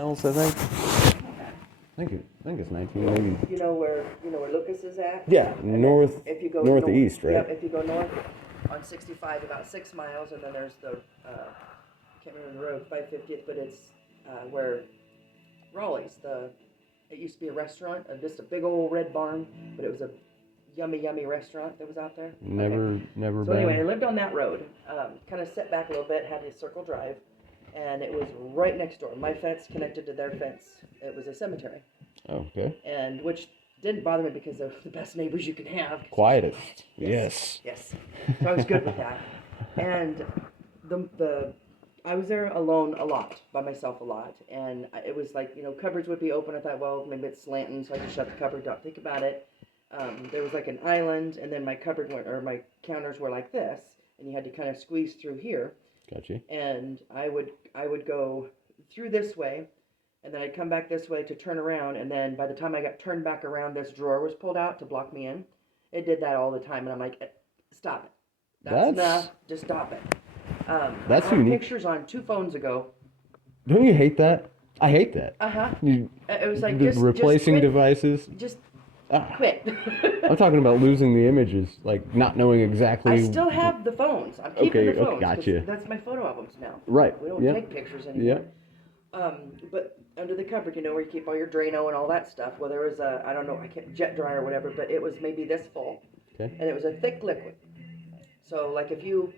else, I think. I think it's 19, maybe. You know where Lucas is at? Yeah, And north, if you go northeast, right? Yep, if you go north on 65 about 6 miles, and then there's the can't remember the road, 550th, but it's where Raleigh's. It used to be a restaurant, just a big old red barn, but it was a yummy restaurant that was out there. Never So been. anyway, I lived on that road, kind of set back a little bit, had a circle drive, and it was right next door. My fence connected to their fence. It was a cemetery, Okay. and which didn't bother me because they're the best neighbors you can have. Quietest. Yes. Yes. So I was good with that. And I was there alone a lot, by myself a lot. And it was like, cupboards would be open. I thought, well, maybe it's slanting, so I just shut the cupboard. Don't think about it. There was like an island, and then my my counters were like this, and you had to kind of squeeze through here. Gotcha. And I would go through this way, and then I'd come back this way to turn around, and then by the time I got turned back around, this drawer was pulled out to block me in. It did that all the time, and I'm like, stop it. That's enough. Just stop it. That's I have unique. pictures on 2 phones ago. Don't you hate that? I hate that. It was like replacing just quit. devices. Just quit. I'm talking about losing the images, like not knowing exactly. I still have the phones. I'm keeping the phones. Okay, gotcha. That's my photo albums now. Right. We don't take pictures anymore. But under the cupboard, where you keep all your Drano and all that stuff. Well, there was I don't know, jet dryer or whatever, but it was maybe this full. Okay. And it was a thick liquid. So like if you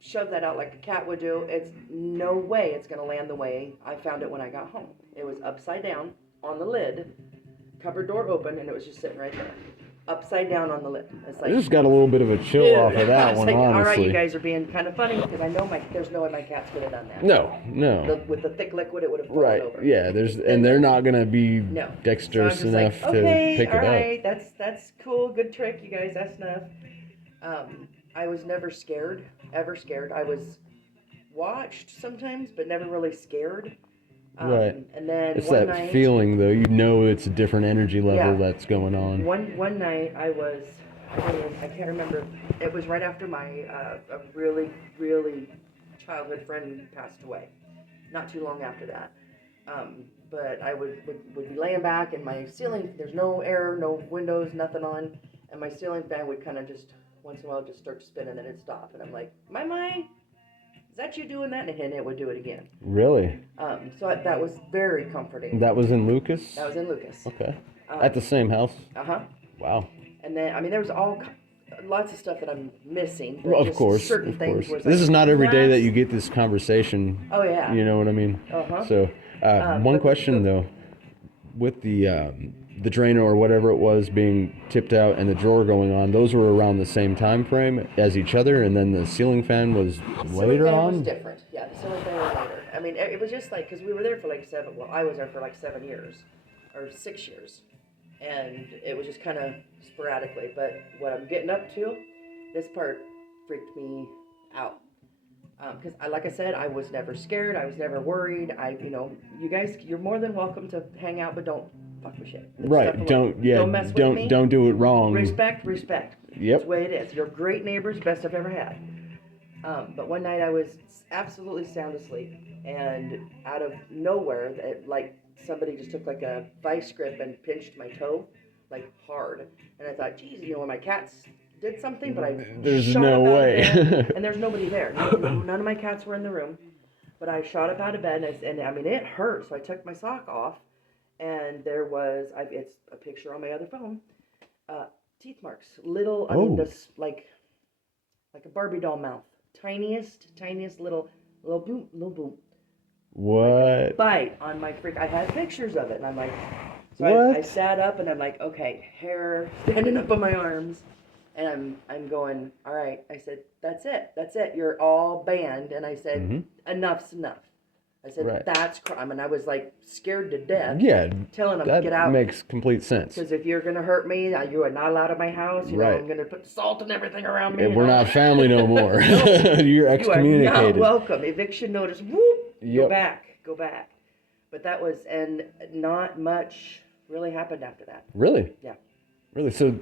shove that out like a cat would do, it's no way it's going to land the way I found it when I got home. It was upside down on the lid, cupboard door open, and it was just sitting right there. Upside down on the lid. It's like, I just got a little bit of a chill dude, off of that I was one, like, honestly. all right, you guys are being kind of funny because I know there's no way my cats could have done that. No. With the thick liquid, it would have fallen Right. over. Yeah. And they're not gonna be No. dexterous So I'm enough just like, okay, to pick all it right, that's cool, good trick, you guys. That's enough. I was never scared, ever scared. I was watched sometimes, but never really scared. Right. And then It's one that night, feeling, though. You know, it's a different energy level that's going on. One night I can't remember. It was right after my a really childhood friend passed away. Not too long after that. But I would be laying back, and my ceiling, there's no air, no windows, nothing on, and my ceiling fan would kind of just once in a while just start spinning, and then it'd stop, and I'm like, my. Is that you doing that? And it would do it again. Really? So that was very comforting. That was in Lucas? That was in Lucas. Okay. At the same house? Uh-huh. Wow. And then, there was lots of stuff that I'm missing. Well, of course. Certain things. This is not every day that you get this conversation. Oh, yeah. You know what I mean? Uh-huh. So, one question, though. With the Drano or whatever it was being tipped out and the drawer going on, those were around the same time frame as each other, and then the ceiling fan was later on? Was different. Yeah, the ceiling fan was later. I mean, it was just like, because we were there for I was there for 7 years, or 6 years, and it was just kind of sporadically, but what I'm getting up to, this part freaked me out. Because, like I said, I was never scared. I was never worried. You guys, you're more than welcome to hang out, but don't fuck with shit. Right. Don't mess with me. Don't do it wrong. Respect. Yep. That's the way it is. You're great neighbors, best I've ever had. But one night I was absolutely sound asleep, and out of nowhere, somebody just took like a vice grip and pinched my toe, like hard. And I thought, geez, when my cats did something, but there's no way. And there's nobody there. None of my cats were in the room, but I shot up out of bed, and I mean, it hurt. So I took my sock off, and there was, it's a picture on my other phone, teeth marks, little, this like a Barbie doll mouth, tiniest little boom. What? Bite on my freak. I had pictures of it, and I'm like, so I sat up, and I'm like, okay, hair standing up on my arms. And I'm going, all right. I said, that's it. You're all banned. And I said, Enough's enough. I said, that's crime. And I was like scared to death. Yeah. Telling them, get out. That makes complete sense. Because if you're going to hurt me, you are not allowed at my house. I'm going to put salt and everything around me. We're not family no more. You're excommunicated. You are not welcome. Eviction notice. Whoop. Yep. Go back. But that was, and not much really happened after that. Really? Yeah. Really? So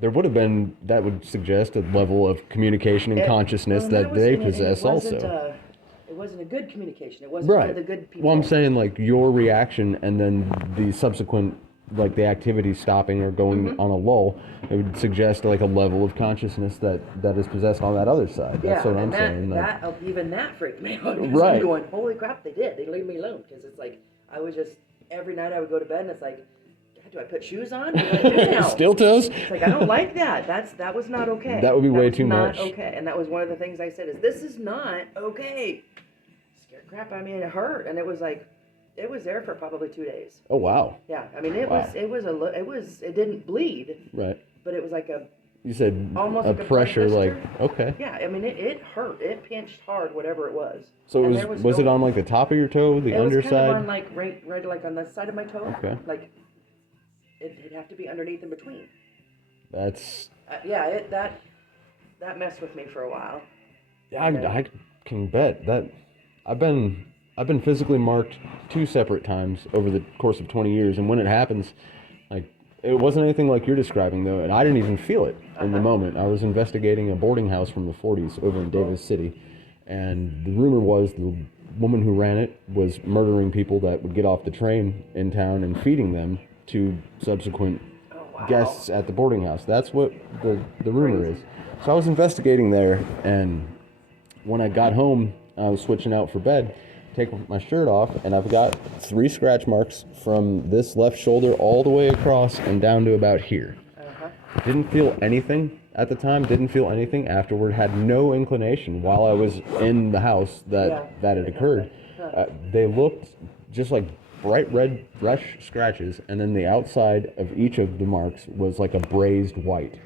there would have been, that would suggest a level of communication and consciousness that they possess also. It It wasn't a good communication. It wasn't one of the good people. Well, I'm saying like your reaction and then the subsequent, like the activity stopping or going on a lull, it would suggest like a level of consciousness that is possessed on that other side. That's what I'm saying. That even that freaked me out. Right. I'm going, holy crap, they did. They leave me alone because it's like I was just every night I would go to bed and it's like, God, do I put shoes on? What do I do now? Steel toes? It's like I don't like that. That was not okay. That would be way too much. Okay, and that was one of the things I said is this is not okay. Scared crap. I mean, it hurt, and it was like. It was there for probably 2 days. Oh wow. Yeah, I mean it didn't bleed. Right. But it was like a. You said almost a like pressure, like okay. Yeah, I mean it hurt. It pinched hard, whatever it was. So was it on like the top of your toe, the underside? It was kind of on like right like on the side of my toe. Okay. Like it'd have to be underneath and between. That's. That messed with me for a while. Yeah, I can bet that I've been physically marked 2 separate times over the course of 20 years, and when it happens, like it wasn't anything like you're describing though, and I didn't even feel it in the moment. I was investigating a boarding house from the 40s over in Davis City, and the rumor was the woman who ran it was murdering people that would get off the train in town and feeding them to subsequent guests at the boarding house. That's what the rumor is. So I was investigating there, and when I got home, I was switching out for bed, take my shirt off, and I've got 3 scratch marks from this left shoulder all the way across and down to about here. Didn't feel anything at the time, didn't feel anything afterward, had no inclination while I was in the house that it occurred. They looked just like bright red fresh scratches, and then the outside of each of the marks was like a brazed white,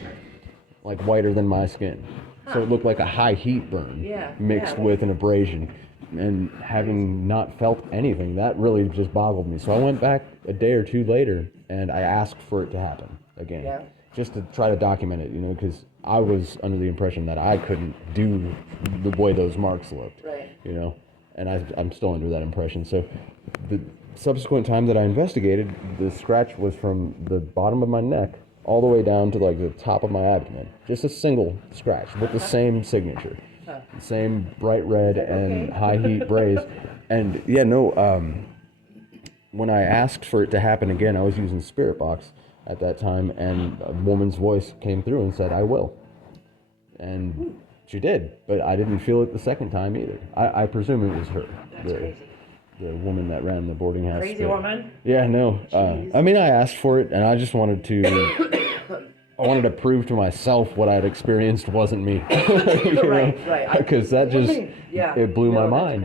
like whiter than my skin. So it looked like a high heat burn mixed with an abrasion. And having not felt anything, that really just boggled me. So I went back a day or 2 later and I asked for it to happen again. Just to try to document it, because I was under the impression that I couldn't do the way those marks looked. And I'm still under that impression. So the subsequent time that I investigated, the scratch was from the bottom of my neck all the way down to like the top of my abdomen. Just a single scratch with the same signature. Same bright red and high heat braze. And when I asked for it to happen again, I was using Spirit Box at that time, and a woman's voice came through and said, I will. And she did, but I didn't feel it the second time either. I presume it was her. That's crazy. The woman that ran the boarding house. Crazy woman? Yeah, no. I mean, I asked for it, and I just wanted to prove to myself what I'd experienced wasn't me. Right. Because that just, it blew my mind,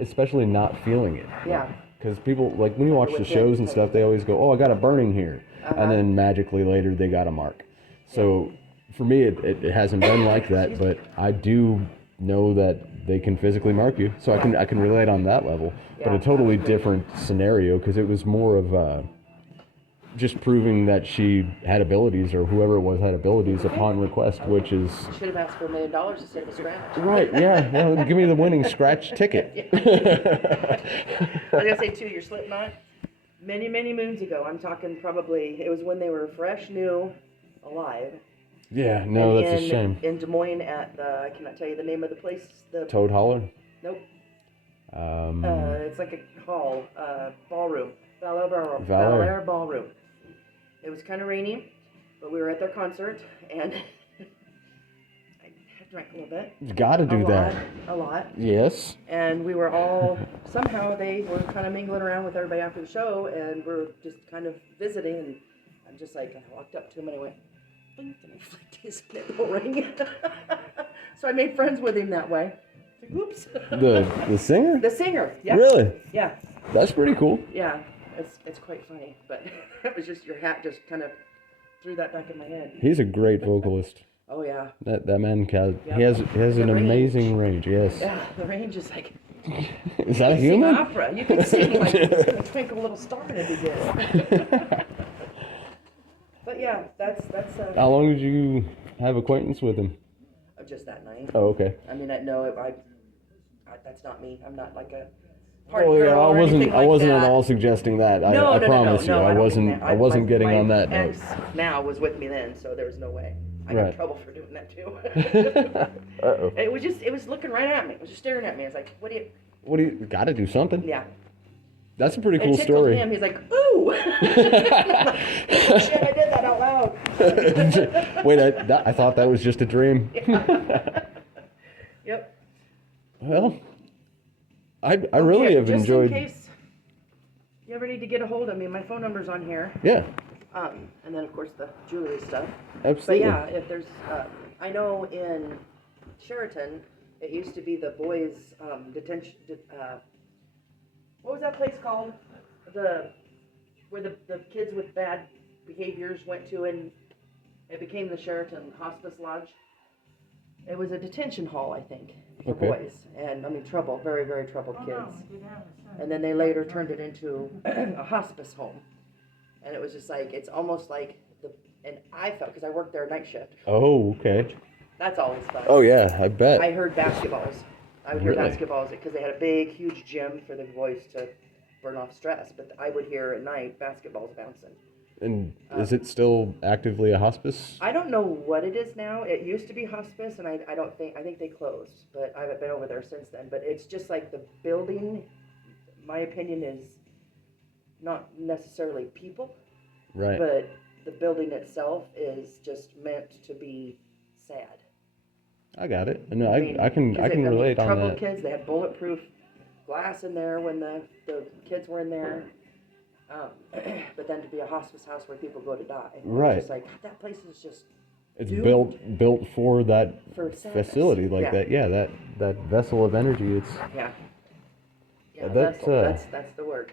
especially not feeling it. Yeah. Because people, like when you watch the shows and stuff, they always go, oh, I got a burning here. And then magically later they got a mark. So for me, it hasn't been like that, but I do know that they can physically mark you. So I can relate on that level. But a totally different scenario, because it was more of just proving that she had abilities, or whoever it was had abilities upon request, which is... You should have asked for $1 million instead of a scratch. Right, yeah. Well, give me the winning scratch ticket. I was going to say, too, your Slipknot, many, many moons ago, I'm talking probably, it was when they were fresh, new, alive. Yeah, no, that's a shame. In Des Moines at the, I cannot tell you the name of the place. The Toad Holler? Nope. It's like a hall, ballroom. L.I.R.O Ballroom. It was kind of rainy, but we were at their concert, and I drank a little bit. You gotta do that. A lot. Yes. And we were all, somehow they were kind of mingling around with everybody after the show, and we're just kind of visiting, and I'm just like, I walked up to him and I went, and I flicked his nipple ring. So I made friends with him that way. Oops. The singer? The singer, yeah. Really? Yeah. That's pretty cool. Yeah, it's quite funny, but it was just your hat just kind of threw that back in my head. He's a great vocalist. Oh yeah. That man, he has an amazing range. Yes. Yeah, the range is like. Is that a human? Sing opera. You could sing like a Twinkle Little Star if he did. But yeah, that's. How long did you have acquaintance with him? Just that night. Oh, okay. I mean, that's not me. I'm not like a. Oh yeah, I wasn't at all suggesting that. I promise you, I wasn't getting on that note. Ex now was with me then, so there was no way. I got in Right. trouble for doing that too. Uh-oh. It was looking right at me. It was just staring at me. It's like, what do you? What do you got to do something? Yeah. That's a pretty It cool tickled story. him. He's like, ooh. Shit, I did that out loud. Wait, I thought that was just a dream. Yep. Well, I really have just enjoyed. in case you ever need to get a hold of me, my phone number's on here. Yeah, And then of course the jewelry stuff. absolutely. But yeah, if there's, I know in Sheraton, it used to be the boys' detention. What was that place called? Where the kids with bad behaviors went to, and it became the Sheraton Hospice Lodge. It was a detention hall, I think, for Okay. boys, and I mean very, very troubled kids. And then they later turned it into a hospice home, and it was just like it's almost like and I felt because I worked there night shift. Oh, okay. That's always fun. Oh yeah, I bet. I heard basketballs. I would hear Really? basketballs because they had a big, huge gym for the boys to burn off stress. But I would hear at night basketballs bouncing. And is it still actively a hospice? I don't know what it is now. It used to be hospice, and I think they closed. But I haven't been over there since then. But it's just like the building. My opinion is not necessarily people, Right. but the building itself is just meant to be sad. I got it. No, I mean, I can 'cause relate on troubled that. kids, they had bulletproof glass in there when the kids were in there. But then to be a hospice house where people go to die, Right. It's just like that place is just It's doomed built for that for sadness. facility like Yeah. that. Yeah, that vessel of energy. It's Yeah. Yeah, That, that's the word.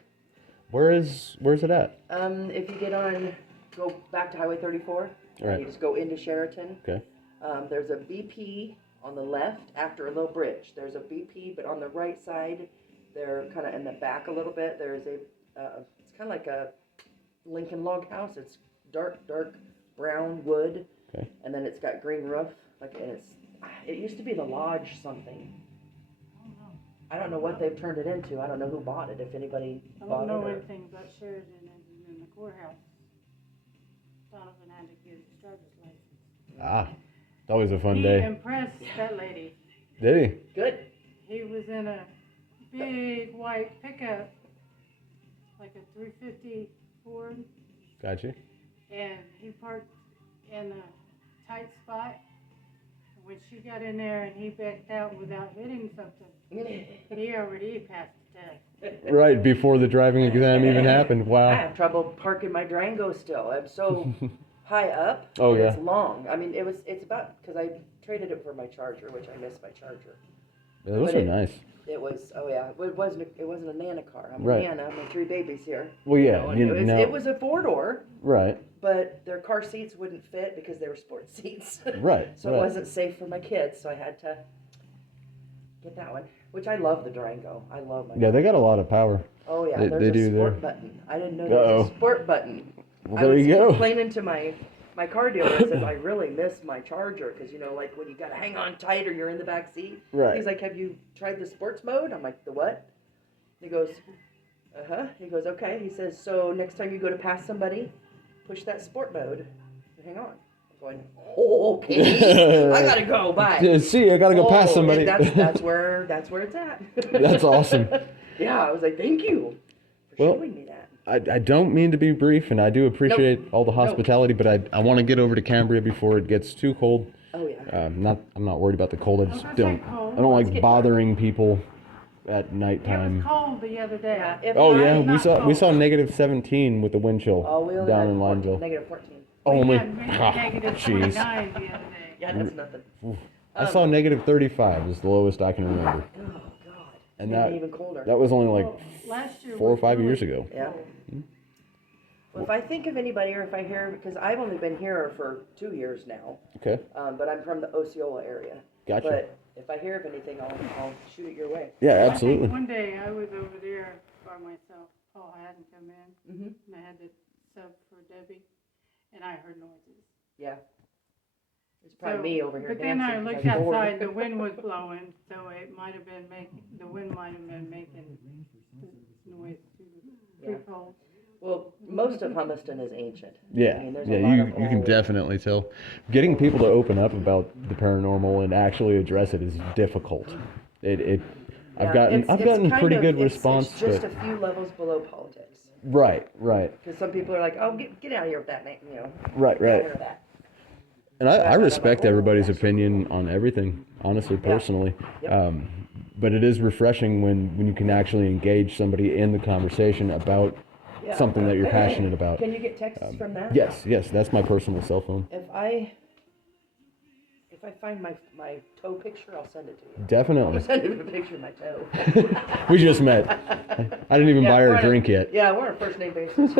where's it at? If you get on, go back to Highway 34, Right. and you just go into Sheraton. Okay. There's a BP on the left after a little bridge. There's a BP, but on the right side, they're kind of in the back a little bit. There's a, it's kind of like a Lincoln log house. It's dark brown wood, Okay. and then it's got green roof. It used to be the lodge something. I don't know what they've turned it into. I don't know who bought it. If anybody I bought don't it. know or- anything about Sheridan and in the courthouse. Donovan had to get his driver's license. Ah, that was a fun He day. impressed that lady. Did he? Good. He was in a big white pickup, like a 350 Ford, Gotcha. and he parked in a tight spot. When she got in there and he backed out without hitting something, he already passed the test. Right before the driving exam even happened. I Wow. have trouble parking my Durango still. I'm so high up. Oh, and yeah. It's long. I mean, it's about because I traded it for my Charger, which I miss my Charger. Those But are it- nice. It was it wasn't a Nana car. I'm Right. a Nana. My 3 babies here. Well, yeah. And it was a 4-door, Right. but their car seats wouldn't fit because they were sports seats. Right. So right. it wasn't safe for my kids. So I had to get that one, which I love the Durango. I love my. Yeah, they got a lot of power. Oh yeah, They- there's they a do sport there. button. I didn't know there was Uh-oh. a sport button. Well, I there was you go. complaining to my car dealer and says I really miss my Charger because like when you gotta hang on tight or you're in the back seat. Right. He's like, have you tried the sports mode? I'm like, the what? He goes, He goes, okay. He says, so next time you go to pass somebody, push that sport mode. Hang on. I'm going, oh, okay. I gotta go. Bye. Yeah, see, I gotta go past somebody. And that's where it's at. That's awesome. Yeah, I was like, thank you for Well, showing me that. I don't mean to be brief, and I do appreciate all the hospitality, but I want to get over to Cambria before it gets too cold. Oh yeah. I'm not worried about the cold. I just Okay, don't. cold. I don't Let's like get bothering people at It nighttime. was cold the other day. Yeah. If Oh not, yeah, Not we cold. saw negative 17 with the wind chill Oh, we only down had in 14, Lineville. negative 14. Only. We had Ah, negative jeez. 29 the other day. Yeah, that's nothing. I saw negative 35 is the lowest I can remember, Oh God. and Maybe that even colder. that was only like Well, last year 4 or was 5 really years ago. Yeah. Hmm? Well, if I think of anybody or if I hear, because I've only been here for 2 years now, Okay, but I'm from the Osceola area. gotcha. But if I hear of anything, I'll shoot it your way. Yeah, I think absolutely. one day I was over there by myself. Paul hadn't come in, Mm-hmm. and I had to sub for Debbie, and I heard noises. Yeah. It's probably So- me over here But then I dancing 'cause looked I'm bored. outside, the wind was blowing, so it might have been the wind might have been making the noise through the Yeah. peephole. Well, most of Humiston is ancient. Yeah, I mean, there's a yeah, lot you of can old- definitely tell. Getting people to open up about the paranormal and actually address it is difficult. I've Yeah, gotten kind pretty of- good it's- response. It's just but, a few levels below politics. right. Because some people are like, oh, get out of here with that, man. You know. Right, Get out of right. here with that. And I I'm respect like, oh, everybody's that's opinion on everything, honestly, personally. Yep. But it is refreshing when you can actually engage somebody in the conversation about Yeah. something that you're passionate about. Can you get texts from that? Yes, that's my personal cell phone. If I find my toe picture, I'll send it to you. Definitely. I'll send him a picture of my toe. We just met. I didn't even buy her we're a on drink yet. Yeah, we're on a first name basis.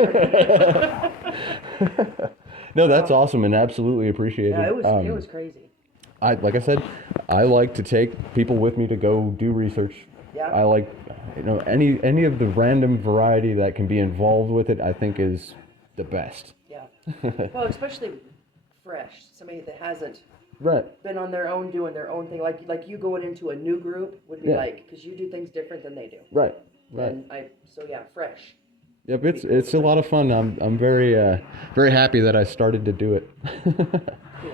No, that's awesome and absolutely appreciated. Yeah, it was crazy. Like I said, I like to take people with me to go do research. Yeah. I like, any of the random variety that can be involved with it, I think is the best. Yeah. Well, especially fresh. Somebody that hasn't Right. been on their own doing their own thing. Like you going into a new group would be Yeah. like, because you do things different than they do. Right. And so yeah, fresh. Yep, it's a lot of fun. I'm very very happy that I started to do it. Cool.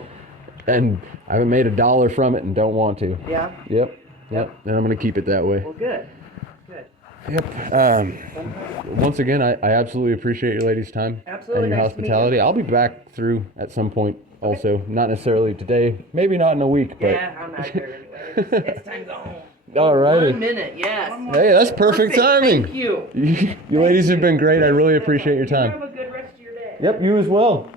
And I haven't made $1 from it and don't want to. Yeah. Yep. And I'm gonna keep it that way. Well, good. Good. Yep. Once again, I absolutely appreciate your ladies' time Absolutely, and your nice to meet you. hospitality. I'll be back through at some point also. Not necessarily today, maybe not in a week, but Yeah, I'm out here anyway. It's time to go home. Alrighty. 1 minute, yes. Hey, that's perfect timing. Thank you. You ladies have been great. I really appreciate your You have time. a good rest of your day. Yep, you as well.